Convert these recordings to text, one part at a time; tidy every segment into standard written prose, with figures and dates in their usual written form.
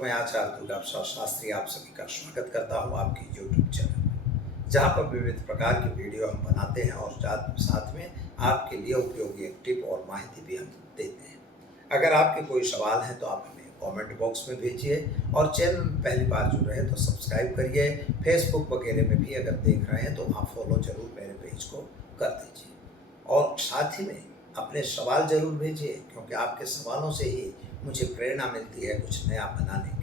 मित्रों, मैं आचार्य दुर्गाप्रसाद शास्त्री आप सभी का स्वागत करता हूं आपके यूट्यूब चैनल में, जहां पर विविध प्रकार की वीडियो हम बनाते हैं और साथ में आपके लिए उपयोगी एक टिप और माहिती भी हम देते हैं। अगर आपके कोई सवाल है तो आप हमें कमेंट बॉक्स में भेजिए और चैनल में पहली बार जुड़ रहे हैं तो सब्सक्राइब करिए। फेसबुक वगैरह में भी अगर देख रहे हैं तो वहाँ फॉलो जरूर मेरे पेज को कर दीजिए और साथ ही में अपने सवाल जरूर भेजिए, क्योंकि आपके सवालों से ही मुझे प्रेरणा मिलती है कुछ नया बनाने की।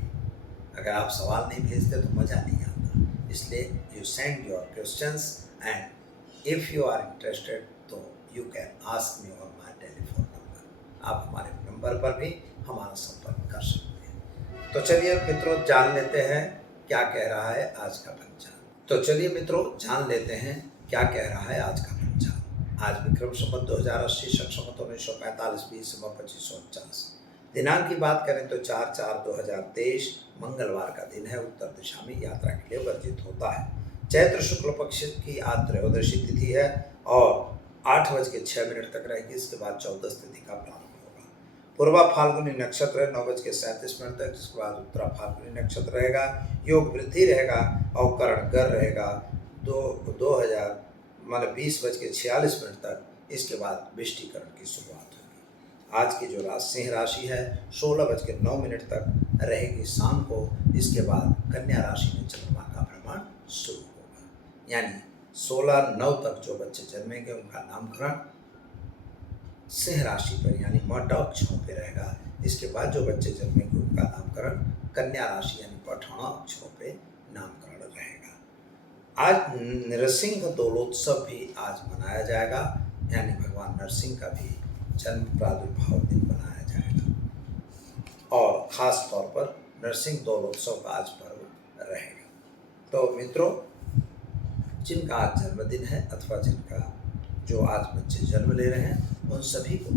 अगर आप सवाल नहीं भेजते तो मज़ा नहीं आता, इसलिए you send your questions and if you are interested तो you can ask me on my telephone number. आप हमारे नंबर पर भी हमारा संपर्क कर सकते हैं। तो चलिए मित्रों, जान लेते हैं क्या कह रहा है आज का पंचांग। तो चलिए मित्रों, जान लेते हैं क्या कह रहा है आज का पंचांग। आज विक्रम संवत 2080 शक संवत 1945 20 सितंबर 2549। दिनांक की बात करें तो 4/4/2023 मंगलवार का दिन है। उत्तर दिशा में यात्रा के लिए वर्जित होता है। चैत्र शुक्ल पक्ष की आज त्रयोदशी तिथि है और 8:06 तक रहेगी। इसके बाद 14 तिथि का प्रारंभ होगा। पूर्वा फाल्गुनी नक्षत्र है 9:37 तक। इसके बाद उत्तरा फाल्गुनी नक्षत्र रहेगा। योग वृद्धि रहेगा और करण गर रहेगा 20:46 तक। इसके बाद वृष्टिकरण की शुरुआत होगी। आज की जो सिंह राशि है 16:09 तक रहेगी शाम को। इसके बाद कन्या राशि में चंद्रमा का भ्रमण शुरू होगा, यानी 16/9 तक जो बच्चे जन्मेंगे उनका नामकरण सिंह राशि पर यानी मट अक्षरों पे रहेगा। इसके बाद जो बच्चे जन्मेंगे उनका नामकरण कन्या राशि यानी पठाना अक्षरों पे नामकरण रहेगा। आज नरसिंह दोलोत्सव भी आज मनाया जाएगा, यानी भगवान नरसिंह का भी जन्म प्रादुर्भाव दिन मनाया जाएगा और ख़ास तौर पर नरसिंह दोलोत्सव का आज पर्व रहेगा। तो मित्रों, जिनका आज जन्मदिन है अथवा जिनका जो आज बच्चे जन्म ले रहे हैं उन सभी को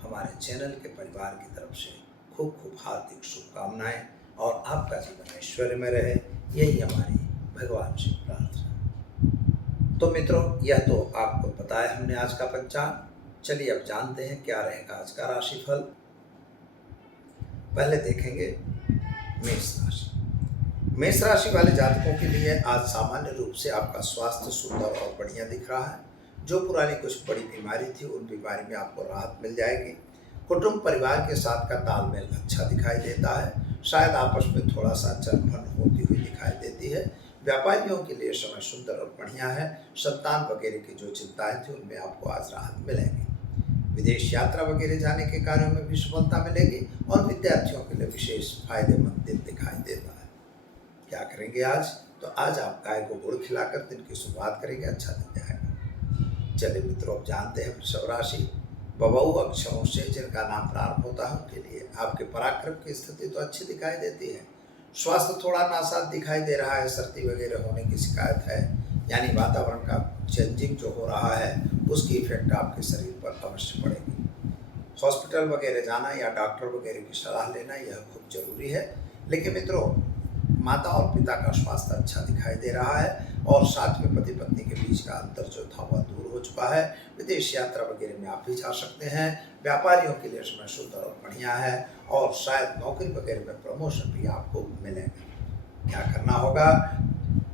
हमारे चैनल के परिवार की तरफ से खूब खूब हार्दिक शुभकामनाएं और आपका जीवन ऐश्वर्य में रहे, यही हमारी भगवान से प्रार्थना। तो मित्रों, यह तो आपको बताया हमने आज का पंचांग। चलिए अब जानते हैं क्या रहेगा आज का राशिफल। पहले देखेंगे मेष राशि। मेष राशि वाले जातकों के लिए आज सामान्य रूप से आपका स्वास्थ्य सुंदर और बढ़िया दिख रहा है। जो पुरानी कुछ बड़ी बीमारी थी उन बीमारी में आपको राहत मिल जाएगी। कुटुंब परिवार के साथ का तालमेल अच्छा दिखाई देता है। शायद आपस में थोड़ा सा चलभन होती हुई दिखाई देती है। व्यापारियों के लिए समय सुंदर और बढ़िया है। संतान वगैरह की जो चिंताएं थी उनमें आपको आज राहत मिलेगी। विदेश यात्रा वगैरह जाने के कार्यों में भी सफलता मिलेगी और विद्यार्थियों के लिए विशेष फायदेमंद दिन दिखाई देता है। क्या करेंगे आज? तो आज आप गाय को गुड़ खिलाकर दिन की शुरुआत करेंगे, अच्छा दिन जाएगा। चलिए मित्रों, अब जानते हैं वृषभ राशि। बबऊ अक्षरों से जिनका नाम प्रारंभ होता है उनके लिए आपके पराक्रम की स्थिति तो अच्छी दिखाई देती है। स्वास्थ्य थोड़ा नासाज दिखाई दे रहा है। सर्दी वगैरह होने की शिकायत है, यानी वातावरण का चेंजिंग जो हो रहा है उसकी इफेक्ट आपके शरीर पर अवश्य पड़ेगी। हॉस्पिटल वगैरह जाना या डॉक्टर वगैरह की सलाह लेना यह खूब जरूरी है। लेकिन मित्रों, माता और पिता का स्वास्थ्य अच्छा दिखाई दे रहा है और साथ में पति पत्नी के बीच का अंतर जो था वह दूर हो चुका है। विदेश यात्रा वगैरह में आप भी जा सकते हैं। व्यापारियों के लिए समय सुंदर और बढ़िया है और शायद नौकरी वगैरह में प्रमोशन भी आपको मिलेगा। क्या करना होगा?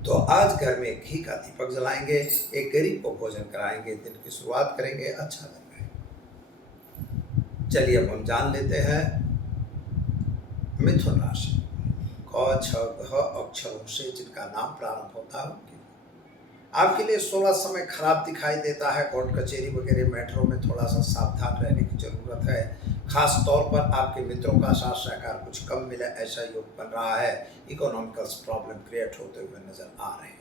तो आज घर में घी का दीपक जलाएंगे, एक गरीब को भोजन कराएंगे, दिन की शुरुआत करेंगे, अच्छा दिन रहेगा। चलिए अब हम जान लेते हैं मिथुन राशि। क छ घ अक्षरों से जिनका नाम प्रारंभ होता है उनके आपके लिए 16 समय खराब दिखाई देता है। कोर्ट कचहरी वगैरह मैटरों में थोड़ा सा सावधान रहने की जरूरत है। खास तौर पर आपके मित्रों का साथ सहकार कुछ कम मिले ऐसा योग बन रहा है। इकोनॉमिकल प्रॉब्लम क्रिएट होते हुए नजर आ रहे हैं।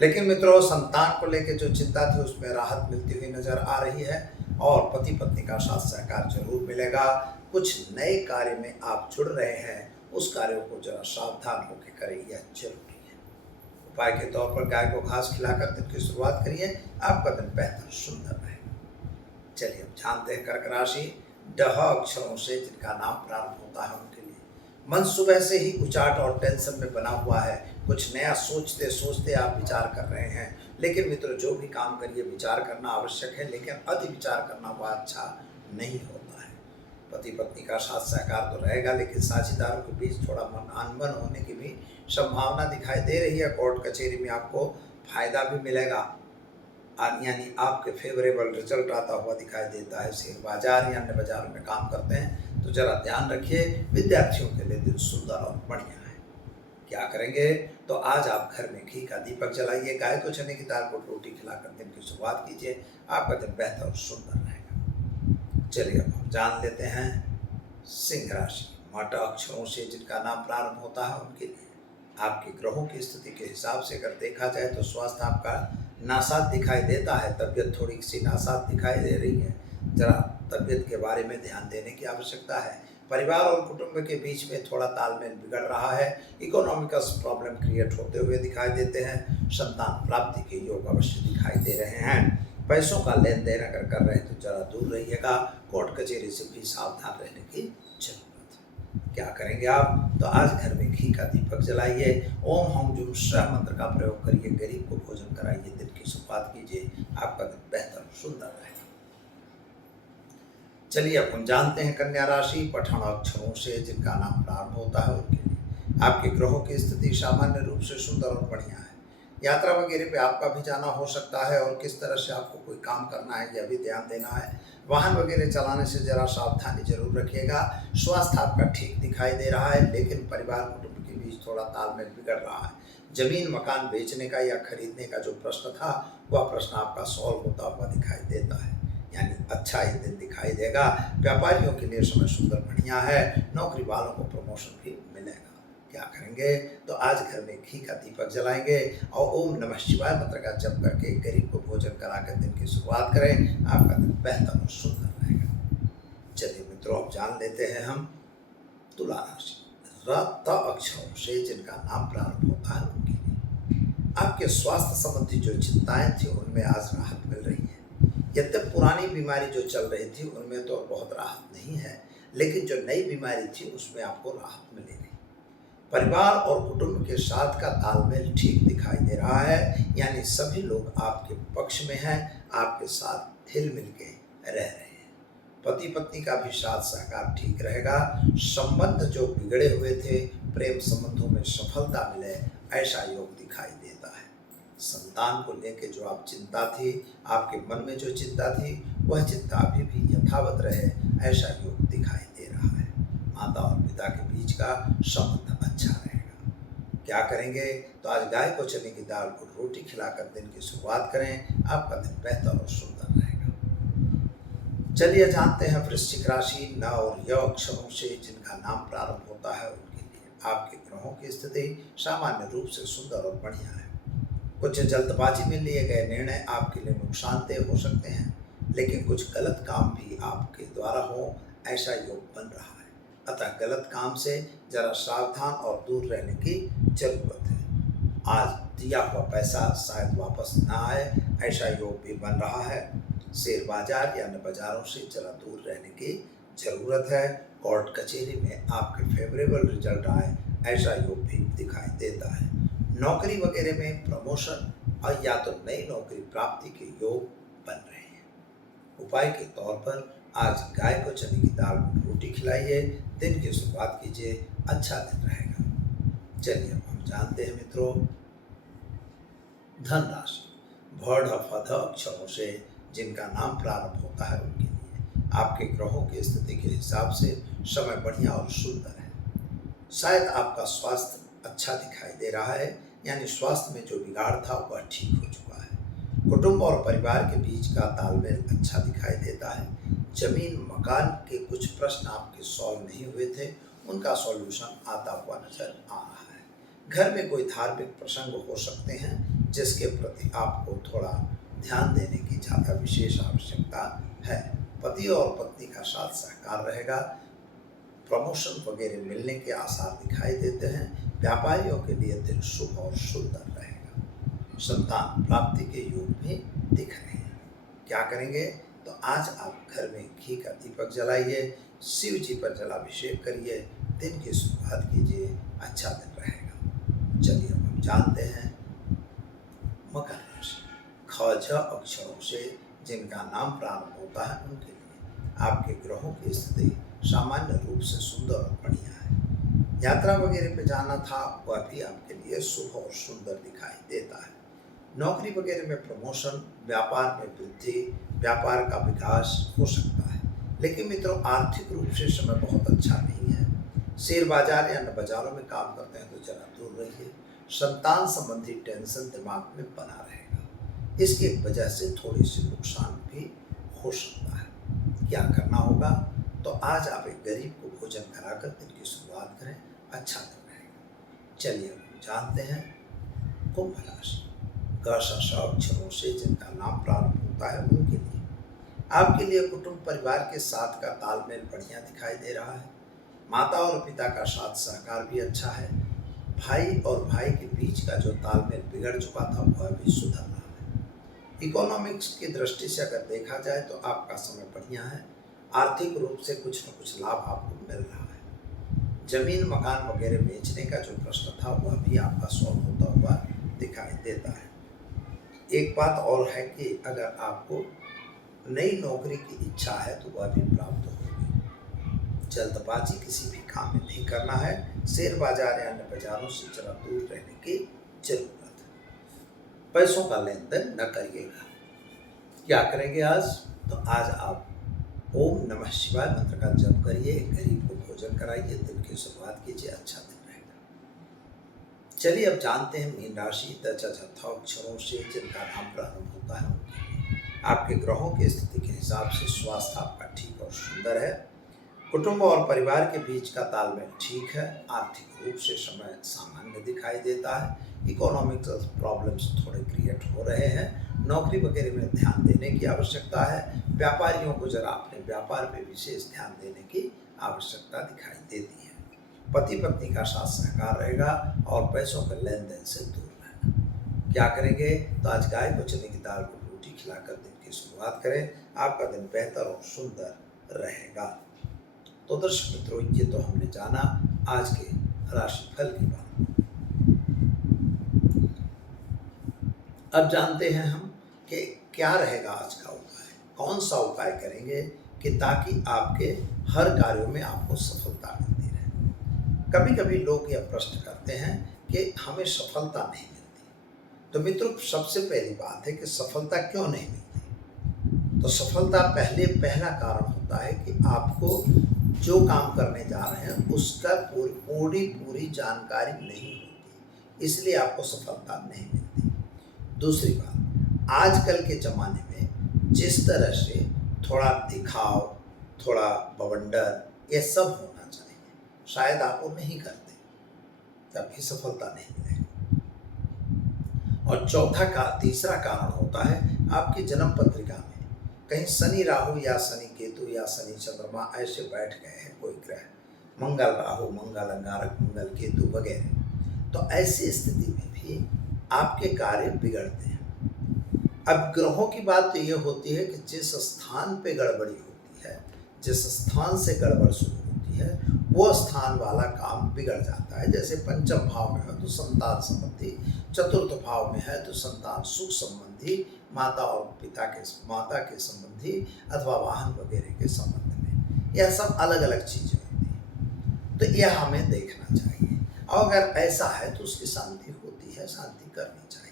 लेकिन मित्रों, संतान को लेकर जो चिंता थी उसमें राहत मिलती हुई नजर आ रही है और पति पत्नी का साथ सहकार जरूर मिलेगा। कुछ नए कार्य में आप जुड़ रहे हैं, उस कार्यों को जरा सावधान होकर करें, यह जरूरी है। उपाय के तौर पर गाय को घास खिलाकर दिन की शुरुआत करिए, आपका दिन बेहतर सुंदर रहेगा। चलिए अब जानते हैं कर्क राशि। डह अक्षरों से जिनका नाम प्रारंभ होता है उनके लिए मन सुबह से ही उचाट और टेंशन में बना हुआ है। कुछ नया सोचते सोचते आप विचार कर रहे हैं। लेकिन मित्र, जो भी काम करिए विचार करना आवश्यक है, लेकिन अति विचार करना वह अच्छा नहीं होता है। पति पत्नी का साथ सहकार तो रहेगा, लेकिन साझेदारों के बीच थोड़ा मन अनबन होने की भी संभावना दिखाई दे रही है। कोर्ट कचहरी में आपको फायदा भी मिलेगा, यानी आपके फेवरेबल रिजल्ट आता हुआ दिखाई देता है। शेयर बाजार या अन्य बाजारों में काम करते हैं तो जरा ध्यान रखिए। विद्यार्थियों के लिए दिन सुंदर और बढ़िया है। क्या करेंगे, तो आज आप घर में घी का दीपक जलाइए, गाय को चने की दाल को रोटी खिलाकर दिन की शुरुआत कीजिए। आपका दिन बेहतर और सुंदर रहेगा। चलिए अब हम जान लेते हैं सिंह राशि। माटा अक्षरों से जिनका नाम प्रारंभ होता है उनके लिए आपके ग्रहों की स्थिति के हिसाब से अगर देखा जाए तो स्वास्थ्य आपका नासाज दिखाई देता है। तबीयत थोड़ी सी नासाज दिखाई दे रही है, जरा तबीयत के बारे में ध्यान देने की आवश्यकता है। परिवार और कुटुंब के बीच में थोड़ा तालमेल बिगड़ रहा है। इकोनॉमिकल प्रॉब्लम क्रिएट होते हुए दिखाई देते हैं। संतान प्राप्ति के योग अवश्य दिखाई दे रहे हैं। पैसों का लेन देन अगर कर रहे हैं तो जरा दूर रहिएगा। कोर्ट कचहरी से भी सावधान रहने की जरूरत है। क्या करेंगे आप, तो आज घर में घी का दीपक जलाइए, ओम हम जुम स्व मंत्र का प्रयोग करिए, गरीब को भोजन कराइए, दिन की शुरुआत कीजिए। आपका दिन बेहतर और सुंदर रहेगा। चलिए अब हम जानते हैं कन्या राशि। पठान अक्षरों से जिनका नाम प्रारंभ होता है उनके लिए आपके ग्रहों की स्थिति सामान्य रूप से सुंदर और बढ़िया है। यात्रा वगैरह पे आपका भी जाना हो सकता है और किस तरह से आपको कोई काम करना है यह भी ध्यान देना है। वाहन वगैरह चलाने से जरा सावधानी जरूर रखिएगा। स्वास्थ्य आपका ठीक दिखाई दे रहा है, लेकिन परिवार कुटुंब के बीच थोड़ा तालमेल बिगड़ रहा है। जमीन मकान बेचने का या खरीदने का जो प्रश्न था वह प्रश्न आपका सॉल्व होता हुआ दिखाई देता है, यानी अच्छा ही दिन दिखाई देगा। व्यापारियों के लिए समय सुंदर बढ़िया है। नौकरी वालों को प्रमोशन भी मिलेगा। क्या करेंगे, तो आज घर में घी का दीपक जलाएंगे और ओम नमः शिवाय मंत्र का जप करके गरीब को भोजन कराकर दिन की शुरुआत करें। आपका दिन बेहतर और सुंदर रहेगा। चलिए मित्रों, अब जान लेते हैं हम तुला राशि। रत अक्षरों से जिनका नाम प्रारंभ होता है उनके लिए आपके स्वास्थ्य संबंधी जो चिंताएं थी उनमें आज राहत मिल रही है। यद्यपि पुरानी बीमारी जो चल रही थी उनमें तो बहुत राहत नहीं है, लेकिन जो नई बीमारी थी उसमें आपको राहत मिलेगी। परिवार और कुटुंब के साथ का तालमेल ठीक दिखाई दे रहा है, यानी सभी लोग आपके पक्ष में हैं, आपके साथ हिल मिल के रह रहे हैं। पति पत्नी का भी साथ सहकार ठीक रहेगा। संबंध जो बिगड़े हुए थे, प्रेम संबंधों में सफलता मिले, ऐसा योग दिखाई देता है। संतान को लेकर जो आप चिंता थी, आपके मन में जो चिंता थी, वह चिंता अभी भी यथावत रहे, ऐसा योग दिखाई दे रहा है। माता और पिता के बीच का संबंध अच्छा रहेगा। क्या करेंगे, तो आज गाय को चने की दाल को रोटी खिलाकर दिन की शुरुआत करें। आपका दिन बेहतर और सुंदर रहेगा। चलिए जानते हैं वृश्चिक राशि। न और य अक्षरों से जिनका नाम प्रारंभ होता है उनके लिए आपके ग्रहों की स्थिति सामान्य रूप से सुंदर और बढ़िया है। कुछ जल्दबाजी में लिए गए निर्णय आपके लिए नुकसानदेह हो सकते हैं, लेकिन कुछ गलत काम भी आपके द्वारा हो, ऐसा योग बन रहा है। अतः गलत काम से जरा सावधान और दूर रहने की जरूरत है। आज दिया हुआ पैसा शायद वापस ना आए, ऐसा योग भी बन रहा है। शेयर बाजार या अन्य बाजारों से जरा दूर रहने की जरूरत है। कोर्ट कचहरी में आपके फेवरेबल रिजल्ट आए, ऐसा योग भी दिखाई देता है। नौकरी वगैरह में प्रमोशन और या तो नई नौकरी प्राप्ति के योग बन रहे हैं। उपाय के तौर पर आज गाय को चने की दाल को रोटी खिलाइए, दिन की शुरुआत कीजिए, अच्छा दिन रहेगा। चलिए अब हम जानते हैं मित्रों धन राशि। भड़ फध अक्षरों से जिनका नाम प्रारंभ होता है उनके लिए आपके ग्रहों की स्थिति के हिसाब से समय बढ़िया और सुंदर है। शायद आपका स्वास्थ्य अच्छा दिखाई दे रहा है, यानी स्वास्थ्य में जो बिगाड़ था वह ठीक हो चुका है। कुटुंब और परिवार के बीच का तालमेल अच्छा दिखाई देता है। जमीन मकान के कुछ प्रश्न आपके सॉल्व नहीं हुए थे, उनका सॉल्यूशन आता हुआ नजर आ रहा है। घर में कोई धार्मिक प्रसंग हो सकते हैं जिसके प्रति आपको थोड़ा ध्यान देने की ज़्यादा विशेष आवश्यकता है। पति और पत्नी का साथ सहकार रहेगा। प्रमोशन वगैरह मिलने के आसार दिखाई देते हैं। व्यापारियों के लिए दिन शुभ और सुंदर रहेगा। संतान प्राप्ति के योग भी दिख रहे हैं। क्या करेंगे, तो आज आप घर में घी का दीपक जलाइए, शिव जी पर जलाभिषेक करिए, दिन की शुरुआत कीजिए, अच्छा दिन रहेगा। चलिए अब हम जानते हैं मकर राशि। ख झ अक्षरों से जिनका नाम प्रारंभ होता है उनके लिए आपके ग्रहों की स्थिति सामान्य रूप से सुंदर और बढ़िया है। यात्रा वगैरह पे जाना था वह भी आपके लिए शुभ और सुंदर दिखाई देता है। नौकरी वगैरह में प्रमोशन, व्यापार में वृद्धि, व्यापार का विकास हो सकता है। लेकिन मित्रों, आर्थिक रूप से समय बहुत अच्छा नहीं है। शेयर बाजार या अन्य बाजारों में काम करते हैं तो जरा दूर रहिए। संतान संबंधी टेंशन दिमाग में बना रहेगा, इसकी वजह से थोड़ी सी नुकसान भी हो सकता है। क्या करना होगा? तो आज आप एक गरीब को भोजन कराकर दिन की शुरुआत करें, अच्छा दिन रहेगा। चलिए हम जानते हैं कुंभ राशि। अक्षरों से जिनका नाम प्रारंभ होता है उनके लिए आपके लिए कुटुंब परिवार के साथ का तालमेल बढ़िया दिखाई दे रहा है। माता और पिता का साथ सहकार भी अच्छा है। भाई और भाई के बीच का जो तालमेल बिगड़ चुका था वह भी सुधर रहा है। इकोनॉमिक्स की दृष्टि से अगर देखा जाए तो आपका समय बढ़िया है। आर्थिक रूप से कुछ न कुछ लाभ आपको मिल रहा है। जमीन मकान वगैरह बेचने का जो प्रश्न था वह भी आपका सॉल्व होता हुआ दिखाई देता है। एक बात और है कि अगर आपको नई नौकरी की इच्छा है तो वह भी प्राप्त होगी। जल्दबाजी किसी भी काम में नहीं करना है। शेयर बाजार या अन्य बाजारों से जरा दूर रहने की जरूरत है। पैसों का लेन देन न करिएगा। क्या करेंगे आज? तो आज आप ओम नमः शिवाय मंत्र का जप करिए, गरीब को भोजन कराइए, दिन की शुरुआत कीजिए, अच्छा दिन रहेगा। चलिए अब जानते हैं मीन राशि। अक्षरों से जिनका नाम प्रारंभ होता है आपके ग्रहों की स्थिति के हिसाब से स्वास्थ्य आपका ठीक और सुंदर है। कुटुंब और परिवार के बीच का तालमेल ठीक है। आर्थिक रूप से समय सामान्य दिखाई देता है। इकोनॉमिक प्रॉब्लम्स थोड़े क्रिएट हो रहे हैं। नौकरी वगैरह में ध्यान देने की आवश्यकता है। व्यापारियों को जरा अपने व्यापार पर विशेष ध्यान देने की आवश्यकता दिखाई देती है। पति पत्नी का साथ सहकार रहेगा और पैसों के लेन देन से दूर रहना। क्या करेंगे? तो आज गाय को चने की दाल को रोटी खिलाकर दिन की शुरुआत करें, आपका दिन बेहतर और सुंदर रहेगा। तो दर्शक मित्रों, ये तो हमने जाना आज के राशिफल की बात। अब जानते हैं हम कि क्या रहेगा आज का उपाय, कौन सा उपाय करेंगे कि ताकि आपके हर कार्यों में आपको सफलता मिलती रहे। कभी कभी लोग यह प्रश्न करते हैं कि हमें सफलता नहीं मिलती। तो मित्रों, सबसे पहली बात है कि सफलता क्यों नहीं मिलती? तो सफलता पहला कारण होता है कि आपको जो काम करने जा रहे हैं उसका पूरी जानकारी नहीं होती, इसलिए आपको सफलता नहीं मिलती। दूसरी बात, आजकल के ज़माने में जिस तरह से थोड़ा दिखाव, थोड़ा बवंडर, ये सब होना चाहिए, शायद आप वो नहीं करते, तब भी सफलता नहीं मिलेगी। और तीसरा कारण होता है आपकी जन्म पत्रिका में कहीं शनि राहु या शनि केतु या शनि चंद्रमा ऐसे बैठ गए हैं, कोई ग्रह, मंगल राहु, मंगल अंगारक, मंगल केतु वगैरह, तो ऐसी स्थिति में भी आपके कार्य बिगड़ते हैं। अब ग्रहों की बात तो ये होती है कि जिस स्थान पे गड़बड़ी होती है, जिस स्थान से गड़बड़ शुरू होती है, वो स्थान वाला काम बिगड़ जाता है। जैसे पंचम भाव में है तो संतान संबंधी, चतुर्थ भाव में है तो संतान सुख संबंधी, माता के संबंधी अथवा वाहन वगैरह के संबंध में, यह सब अलग अलग चीज़ें होती हैं। तो यह हमें देखना चाहिए, और अगर ऐसा है तो उसकी शांति होती है, शांति करनी चाहिए।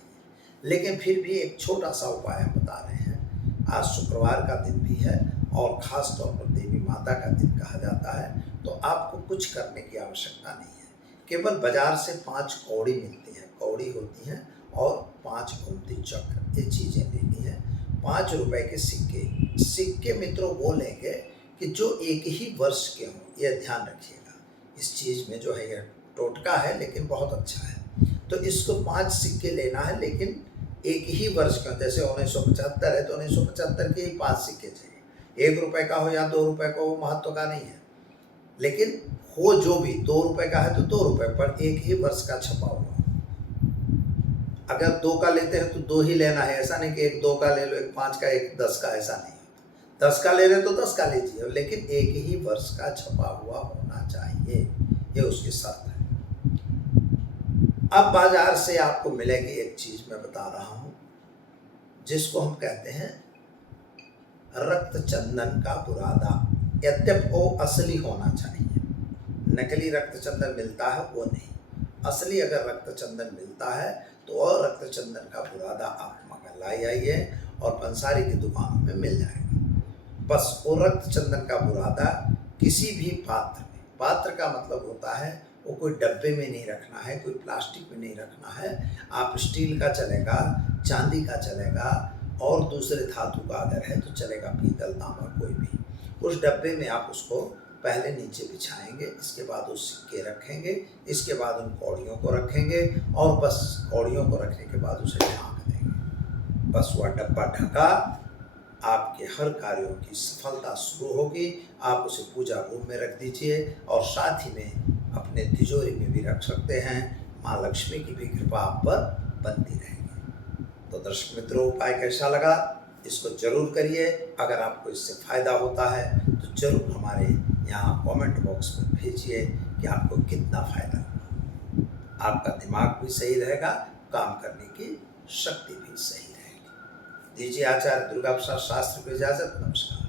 लेकिन फिर भी एक छोटा सा उपाय हम बता रहे हैं। आज शुक्रवार का दिन भी है और ख़ास तौर पर देवी माता का दिन कहा जाता है, तो आपको कुछ करने की आवश्यकता नहीं है। केवल बाजार से 5 कौड़ी मिलती हैं, कौड़ी होती हैं और 5 घूमती चक्र, ये चीज़ें लेनी है। 5 रुपए के सिक्के मित्रों वो लेंगे कि जो एक ही वर्ष के हों, यह ध्यान रखिएगा। इस चीज़ में जो है यह टोटका है लेकिन बहुत अच्छा है। तो इसको 5 सिक्के लेना है, लेकिन एक ही वर्ष का, जैसे 1975 है तो 1975 के ही 5 सिक्के चाहिए। 1 रुपए का हो या 2 रुपए का, वो महत्व का नहीं है, लेकिन हो जो भी, 2 रुपए का है तो 2 रुपए पर एक ही वर्ष का छपा हुआ। अगर 2 का लेते हैं तो 2 ही लेना है, ऐसा नहीं कि एक 2 का ले लो, एक 5 का, एक 10 का, ऐसा नहीं होता। 10 का ले रहे तो 10 का लीजिए, लेकिन एक ही वर्ष का छपा हुआ होना चाहिए, ये उसकी शर्त है। अब बाजार से आपको मिलेगी एक चीज मैं बता रहा हूं, जिसको हम कहते हैं रक्त चंदन का बुरादा। यद्यप वो असली होना चाहिए। नकली रक्त चंदन मिलता है वो नहीं। असली अगर रक्त चंदन मिलता है तो और रक्त चंदन का बुरादा आप मंगलाई आइए और पंसारी की दुकानों में मिल जाएगा। बस वो रक्त चंदन का बुरादा किसी भी पात्र में, पात्र का मतलब होता है वो कोई डब्बे में नहीं रखना है, कोई प्लास्टिक में नहीं रखना है। आप स्टील का चलेगा, चांदी का चलेगा और दूसरे धातु का अगर है तो चलेगा, पीतल तांबा कोई भी। उस डब्बे में आप उसको पहले नीचे बिछाएंगे, इसके बाद उस सिक्के रखेंगे, इसके बाद उन कौड़ियों को रखेंगे और बस कौड़ियों को रखने के बाद उसे ढाँक देंगे। बस वह डब्बा ढका, आपके हर कार्यों की सफलता शुरू होगी। आप उसे पूजा रूम में रख दीजिए और साथ ही में अपने तिजोरी में भी रख सकते हैं। माँ लक्ष्मी की भी कृपा आप पर बनती रहेगी। तो दर्शक मित्रों, उपाय कैसा लगा इसको जरूर करिए। अगर आपको इससे फ़ायदा होता है तो जरूर हमारे यहाँ कमेंट बॉक्स में भेजिए कि आपको कितना फ़ायदा हुआ। आपका दिमाग भी सही रहेगा, काम करने की शक्ति भी सही रहेगी। दीजिए आचार्य दुर्गा प्रसाद शास्त्री को इजाज़त। नमस्कार।